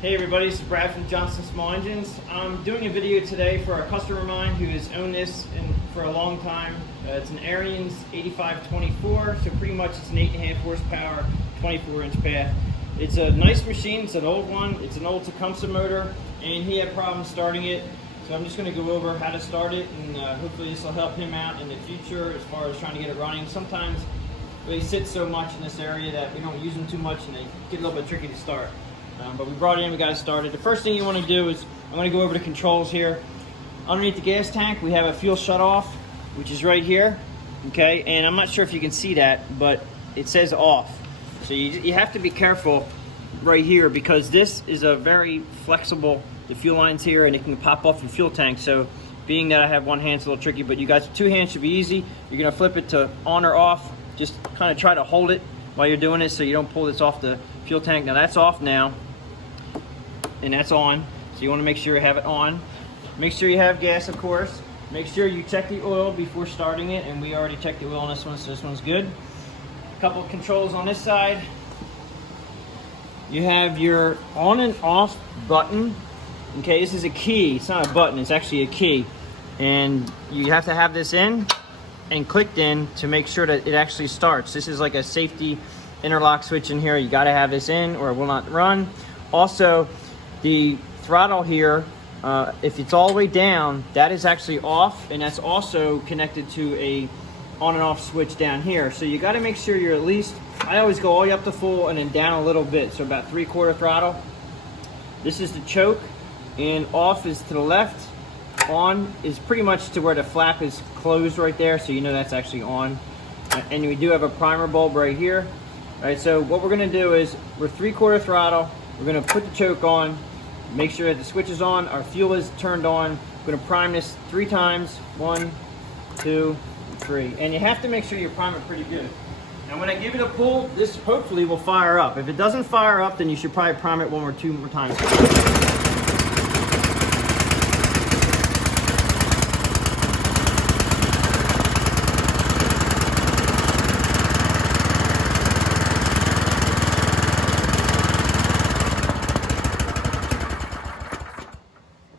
Hey everybody, this is Brad from Johnson Small Engines. I'm doing a video today for a customer of mine who has owned this for a long time. It's an Ariens 8524, so pretty much it's an 8.5 horsepower, 24-inch path. It's a nice machine, it's an old one, it's an old Tecumseh motor, and he had problems starting it. So I'm just going to go over how to start it, and hopefully this will help him out in the future as far as trying to get it running. Sometimes they sit so much in this area that we don't use them too much and they get a little bit tricky to start. But we brought it in, we got it started. The first thing you want to do is, I'm going to go over the controls here. Underneath the gas tank, we have a fuel shutoff, which is right here. Okay, and I'm not sure if you can see that, but it says off. So you have to be careful right here because this is a very flexible, the fuel line's here and it can pop off your fuel tank. So being that I have one hand, it's a little tricky, but you guys, two hands should be easy. You're going to flip it to on or off. Just kind of try to hold it while you're doing it so you don't pull this off the fuel tank. Now that's off now. And that's on, so you want to make sure you have it on. Make sure you have gas, of course. Make sure you check the oil before starting it, and we already checked the oil on this one, so this one's good. A couple of controls on this side. You have your on and off button. Okay, this is a key. It's not a button, it's actually a key. And you have to have this in and clicked in to make sure that it actually starts. This is like a safety interlock switch in here. You got to have this in or it will not run. Also, the throttle here, if it's all the way down, that is actually off, and that's also connected to a on and off switch down here. So you got to make sure you're at least, I always go all the way up to full and then down a little bit, so about 3/4 throttle. This is the choke, and off is to the left. On is pretty much to where the flap is closed right there, so you know that's actually on. And we do have a primer bulb right here. All right, so what we're going to do is we're 3/4 throttle. We're going to put the choke on. Make sure that the switch is on, our fuel is turned on. We're going to prime this 3 times. 1, 2, 3. And you have to make sure you prime it pretty good. Now when I give it a pull, this hopefully will fire up. If it doesn't fire up, then you should probably prime it 1 or 2 more times.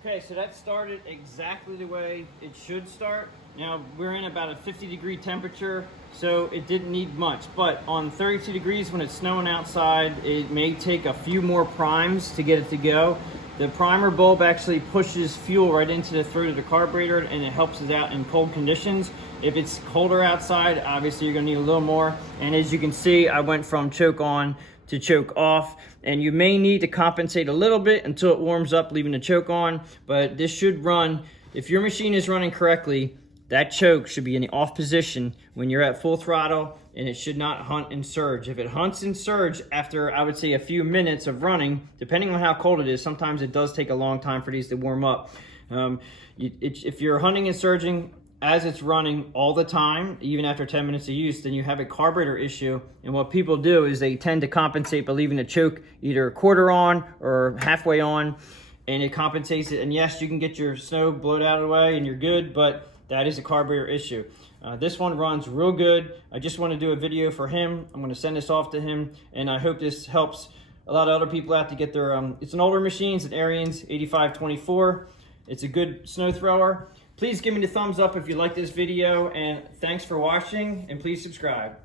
Okay, so that started exactly the way it should start. Now we're in about a 50-degree temperature, so it didn't need much. But on 32 degrees when it's snowing outside, it may take a few more primes to get it to go. The primer bulb actually pushes fuel right into the throat of the carburetor and it helps it out in cold conditions. If it's colder outside, obviously you're gonna need a little more. And as you can see, I went from choke on to choke off, and you may need to compensate a little bit until it warms up, leaving the choke on, but this should run. If your machine is running correctly, that choke should be in the off position when you're at full throttle, and it should not hunt and surge. If it hunts and surge after, I would say, a few minutes of running, depending on how cold it is, sometimes it does take a long time for these to warm up. If you're hunting and surging as it's running all the time, even after 10 minutes of use, then you have a carburetor issue. And what people do is they tend to compensate by leaving the choke either a quarter on or halfway on, and it compensates it. And yes, you can get your snow blowed out of the way and you're good, but that is a carburetor issue. This one runs real good. I just want to do a video for him. I'm going to send this off to him, and I hope this helps a lot of other people out to get their, it's an older machine, it's an Ariens 8524. It's a good snow thrower. Please give me the thumbs up if you like this video, and thanks for watching, and please subscribe.